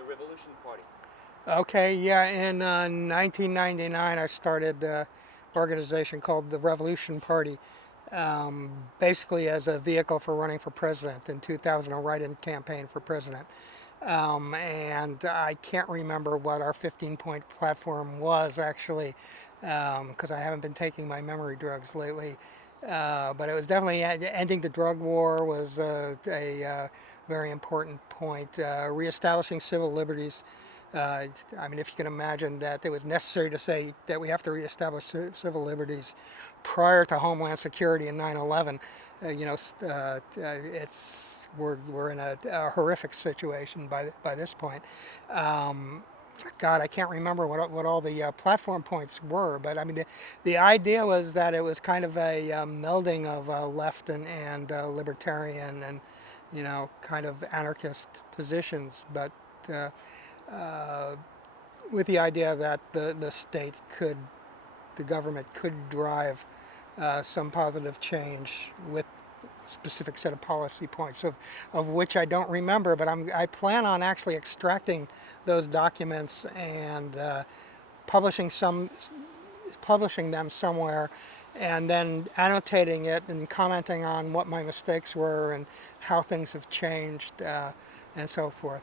the Revolution Party. Okay, yeah, in 1999 I started an organization called the Revolution Party, basically as a vehicle for running for president. In 2000, a write-in campaign for president. And I can't remember what our 15-point platform was actually, because I haven't been taking my memory drugs lately. But it was definitely ending the drug war was a very important point. Reestablishing civil liberties. I mean, if you can imagine that it was necessary to say that we have to reestablish civil liberties prior to Homeland Security and 9/11, it's we're in a horrific situation by this point. Um, God, I can't remember what all the platform points were, but I mean the idea was that it was kind of a melding of left and libertarian and kind of anarchist positions, but uh, uh, with the idea that the state could, the government could drive some positive change with a specific set of policy points of which I don't remember, but I plan on actually extracting those documents and publishing some publishing them somewhere and then annotating it and commenting on what my mistakes were and how things have changed and so forth.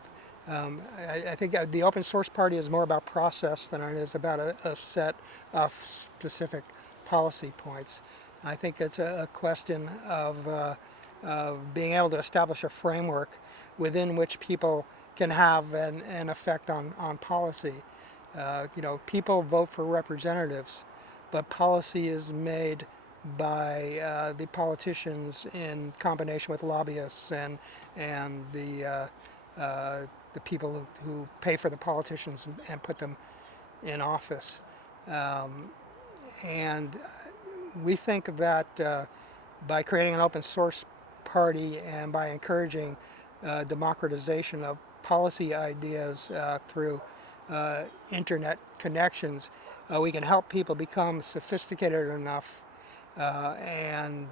I think the open source party is more about process than it is about a set of specific policy points. I think it's a question of being able to establish a framework within which people can have an effect on policy. People vote for representatives, but policy is made by the politicians in combination with lobbyists and the people who pay for the politicians and put them in office. Um, and we think that by creating an open source party and by encouraging democratization of policy ideas through internet connections, we can help people become sophisticated enough and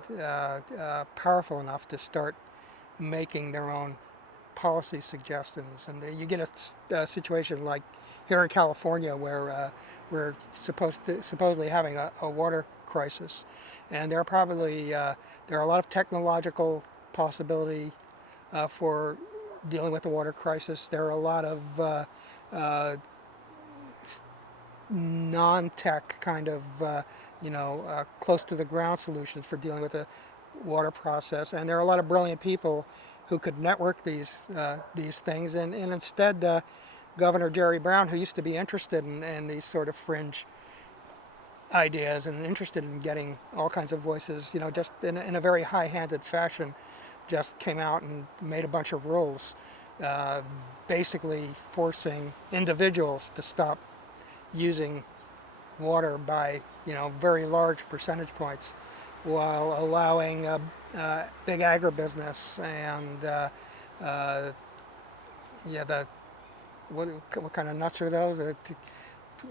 powerful enough to start making their own policy suggestions. And you get a situation like here in California where we're supposedly having a water crisis, and there are a lot of technological possibility for dealing with the water crisis. There are a lot of uh, non-tech kind of close to the ground solutions for dealing with the water process, and there are a lot of brilliant people who could network these things. And instead, Governor Jerry Brown, who used to be interested in these sort of fringe ideas and interested in getting all kinds of voices, just in a very high-handed fashion, just came out and made a bunch of rules, uh, basically forcing individuals to stop using water by very large percentage points, while allowing big agribusiness and uh, yeah, the what kind of nuts are those?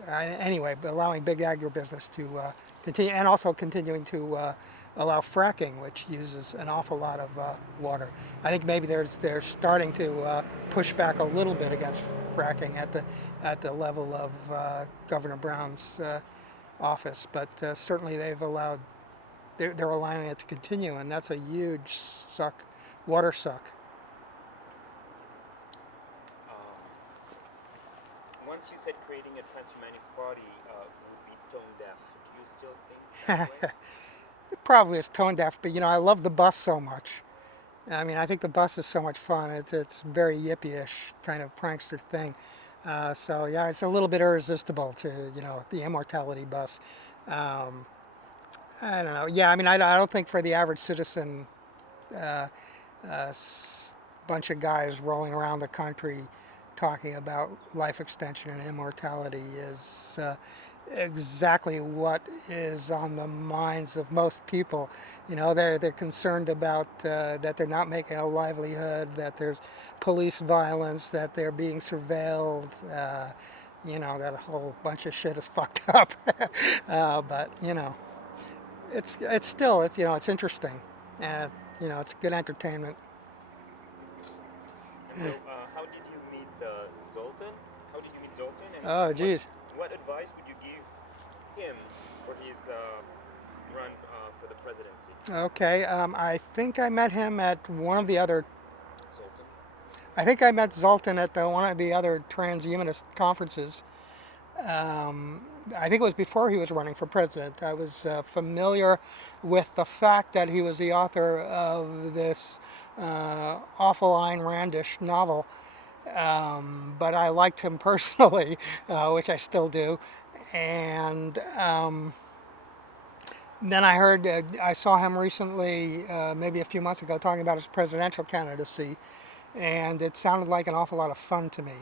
Anyway, allowing big agribusiness to continue, and also continuing to allow fracking, which uses an awful lot of water. I think maybe they're starting to push back a little bit against fracking at the level of Governor Brown's office, but certainly they're allowing it to continue, and that's a huge water suck. Um, Once you said creating a transhumanist party would be tone deaf. Do you still think that way? It probably is tone deaf, but I love the bus so much. I mean, I think the bus is so much fun. It's very yippee-ish kind of prankster thing. So yeah, it's a little bit irresistible to the immortality bus. Um, I don't know. Yeah, I mean, I don't think for the average citizen, uh, a bunch of guys rolling around the country talking about life extension and immortality is exactly what is on the minds of most people. They're concerned about that they're not making a livelihood, that there's police violence, that they're being surveilled. That whole bunch of shit is fucked up. But it's still it's interesting, and it's good entertainment. And so, how did you meet Zoltan? Zoltan, and Oh, geez. what advice would you give him for his run for the presidency? Okay. I think I met him at one of the other. Zoltan. I think I met Zoltan at one of the other transhumanist conferences. I think it was before he was running for president. I was familiar with the fact that he was the author of this awful Ayn Randish novel, but I liked him personally, which I still do. And then I saw him recently, maybe a few months ago, talking about his presidential candidacy, and it sounded like an awful lot of fun to me.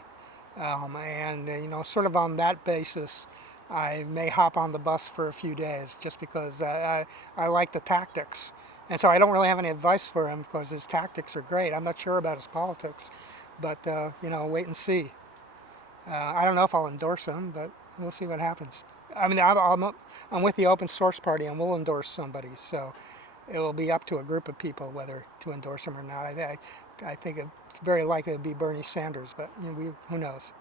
And sort of on that basis, I may hop on the bus for a few days just because I like the tactics. And so I don't really have any advice for him because his tactics are great. I'm not sure about his politics, but wait and see. I don't know if I'll endorse him, but we'll see what happens. I mean, I'm with the open source party, and we'll endorse somebody. So it will be up to a group of people whether to endorse him or not. I think it's very likely to be Bernie Sanders, but who knows?